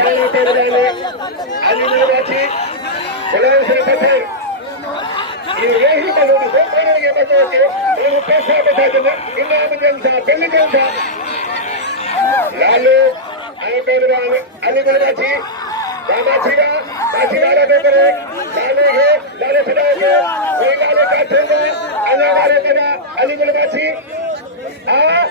China Terminale, Ali Murachi, Hello Secretary. You raise it as a secretary of the Tokyo, you press up the Tokyo, in the American, Pelican, Lalu, Ali Murachi, Ramachira, Machira, Lalu Fidaka, Regale Katrina, Ali Murachi. Ali